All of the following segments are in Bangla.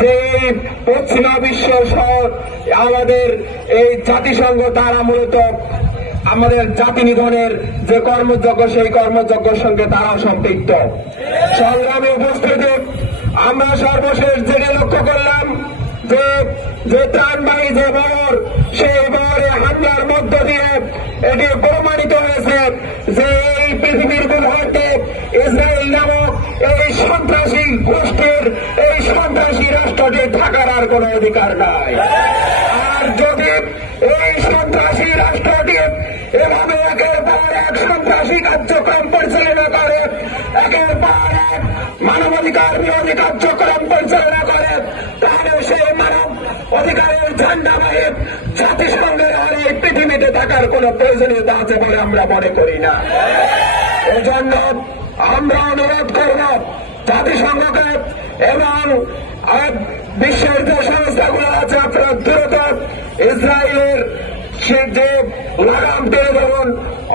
যে পশ্চিমা বিশ্ব সহ আমাদের এই জাতিসংঘ তারা মূলত আমাদের জাতি নিধনের যে কর্মযজ্ঞ সেই কর্মযজ্ঞের সঙ্গে তারা সম্পৃক্ত। সংগ্রামে উপস্থিতি আমরা সর্বশেষ যেটা লক্ষ্য করলাম যে ত্রাণবাহী যে বহর সেই বহরে হামলার মধ্য দিয়ে এটি প্রমাণিত হয়েছে যে এই পৃথিবীর বুকে ইসরায়েল নামক এই সন্ত্রাসী গোষ্ঠীর এই সন্ত্রাসী রাষ্ট্রটি থাকার আর কোন অধিকার নাই। আর যদি এই সন্ত্রাসী রাষ্ট্রটি এভাবে একের পর এক সন্ত্রাসী কার্যক্রম পরিচালনা করে, একের পর এক মানবাধিকার বিরোধী কার্যক্রম পরিচালনা করে, তাহলে সেই মানব অধিকারের ঝান্ডাবাহী জাতিসংঘের আর এই পৃথিবীতে থাকার কোন প্রয়োজনীয়তা আছে বলে আমরা মনে করি না। এজন্য আমরা অনুরোধ করব জাতিসংঘকে এবং বিশ্বের যে সংস্থাগুলো আছে আপনারা দ্রুত ইসরায়েলের সে যে লাগাম টেনে ধরুন,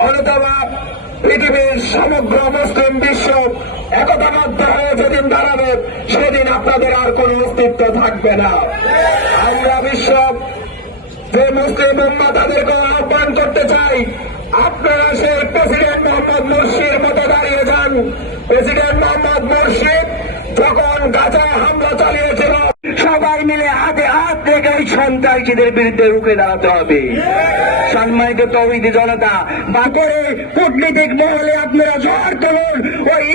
অন্যতমা পৃথিবীর সমগ্র মুসলিম বিশ্ব একতাবদ্ধ হয়ে যেদিন দাঁড়াবে সেদিন আপনাদের আর কোন অস্তিত্ব থাকবে না। আমরা বিশ্ব যে মুসলিম উম্মাহ তাদেরকে আহ্বান করতে চাই, আপনারা সেই প্রেসিডেন্ট মোহাম্মদ মুরসির মতো দাঁড়িয়ে যান। প্রেসিডেন্ট মোহাম্মদ মুরসিদ যখন গাজায় হামলা চালিয়েছিল সবাই মিলে হাতে হাত রেখে ওই সন্ত্রাসীদের বিরুদ্ধে রুখে দাঁড়াতে হবে। সম্মানিত তৌহিদি জনতা, বাকরে কূটনীতিক মহলে আপনারা জোর করুন ওই